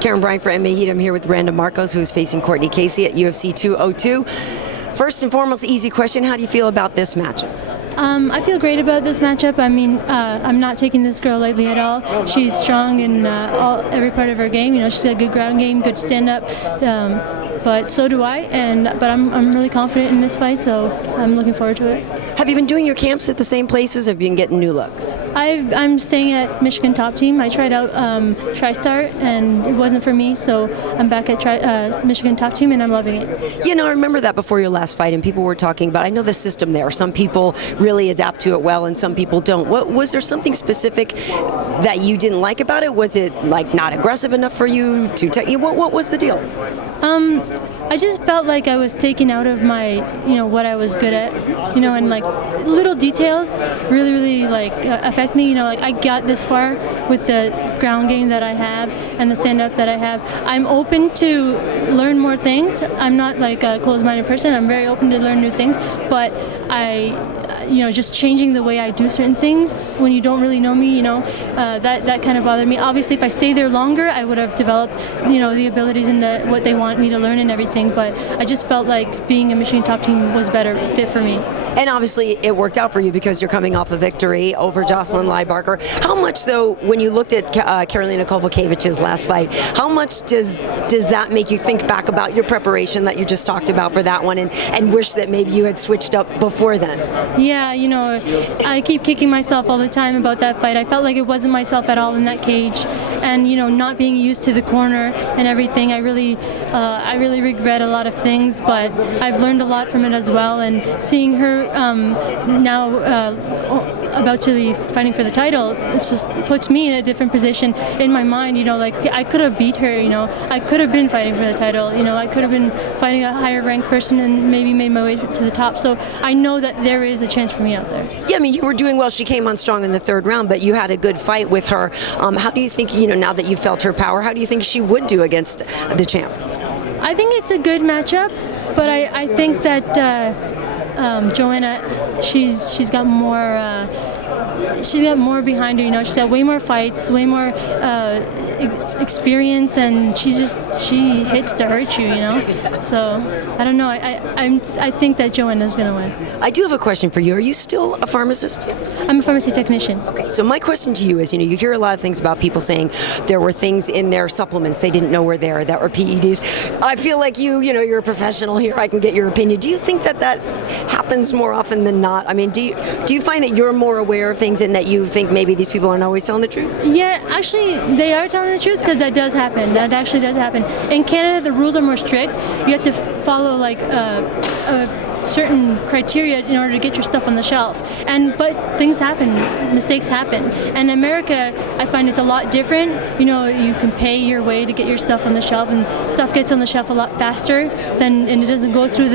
Karyn Bryant for MMA H.E.A.T. I'm here with Randa Markos, who is facing Cortney Casey at UFC 202. First and foremost, easy question. How do you feel about this matchup? I feel great about this matchup. I mean, I'm not taking this girl lightly at all. She's strong in every part of her game. You know, she's got a good ground game, good stand-up. But so do I. But I'm really confident in this fight, so I'm looking forward to it. Have you been doing your camps at the same places, or have you been getting new looks? I'm staying at Michigan Top Team. I tried out Tristar, and it wasn't for me, so I'm back at Michigan Top Team, and I'm loving it. You know, I remember that before your last fight, and people were talking about, I know the system there. Some people really adapt to it well, and some people don't. Was there something specific that you didn't like about it? Was it like not aggressive enough for you? What was the deal? I just felt like I was taken out of my, what I was good at, and like little details really like affect me. Like I got this far with the ground game that I have and the stand-up that I have. I'm open to learn more things. I'm not like a closed-minded person. I'm very open to learn new things, but just changing the way I do certain things when you don't really know me, that kind of bothered me. Obviously, if I stayed there longer, I would have developed, the abilities and what they want me to learn and everything. But I just felt like being a Michigan Top Team was better fit for me. And obviously, it worked out for you because you're coming off a victory over Jocelyn Leibarker. How much, though, when you looked at Karolina Kowalkiewicz's last fight, how much does that make you think back about your preparation that you just talked about for that one, and wish that maybe you had switched up before then? Yeah, I keep kicking myself all the time about that fight. I felt like it wasn't myself at all in that cage, and not being used to the corner and everything. I really regret a lot of things, but I've learned a lot from it as well. And seeing her now about to be fighting for the title, it just puts me in a different position in my mind. Like I could have beat her. I could have been fighting for the title. I could have been fighting a higher ranked person and maybe made my way to the top. So I know that there is a chance for me out there. Yeah, I mean, you were doing well. She came on strong in the third round, but you had a good fight with her. How do you think, now that you felt her power, how do you think she would do against the champ? I think it's a good matchup, but I think that Joanna, she's got more. She's got more behind her. She's got way more fights, way more experience, and she hits to hurt you. So I don't know. I think that Joanna's gonna win. I do have a question for you. Are you still a pharmacist? I'm a pharmacy technician. Okay. So my question to you is, you hear a lot of things about people saying there were things in their supplements they didn't know were there that were PEDs. I feel like you're a professional here. I can get your opinion. Do you think that happens more often than not? I mean, do you find that you're more aware of things and that you think maybe these people aren't always telling the truth? Yeah, actually, they are telling the truth, because that does happen. That actually does happen. In Canada, the rules are more strict. You have to follow like a certain criteria in order to get your stuff on the shelf. But things happen, mistakes happen. And in America, I find it's a lot different. You can pay your way to get your stuff on the shelf, and stuff gets on the shelf a lot faster and it doesn't go through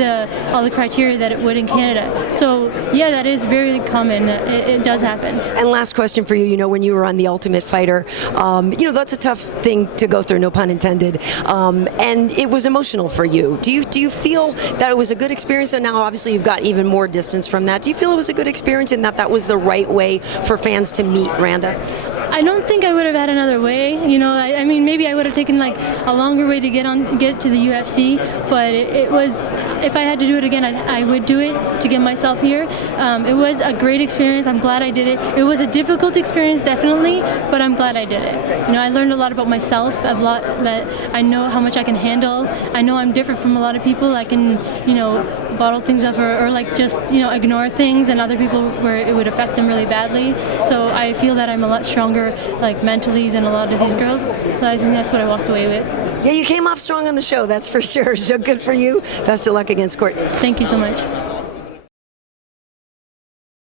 all the criteria that it would in Canada. So yeah, that is very common. It does happen. And last question for you, when you were on The Ultimate Fighter, that's a tough thing to go through, no pun intended. And it was emotional for you. Do you feel that it was a good experience? So now obviously you've got even more distance from that. Do you feel it was a good experience and that was the right way for fans to meet Randa? I don't think I would have had another way. I mean, maybe I would have taken like a longer way to get to the UFC, but it was, if I had to do it again, I would do it to get myself here. It was a great experience. I'm glad I did it. It was a difficult experience, definitely, but I'm glad I did it. I learned a lot about myself, a lot that I know how much I can handle. I know I'm different from a lot of people. I can, bottle things up or like just, ignore things, and other people where it would affect them really badly. So I feel that I'm a lot stronger like mentally than a lot of these girls. So I think that's what I walked away with. Yeah, you came off strong on the show, that's for sure. So good for you. Best of luck against Cortney. Thank you so much.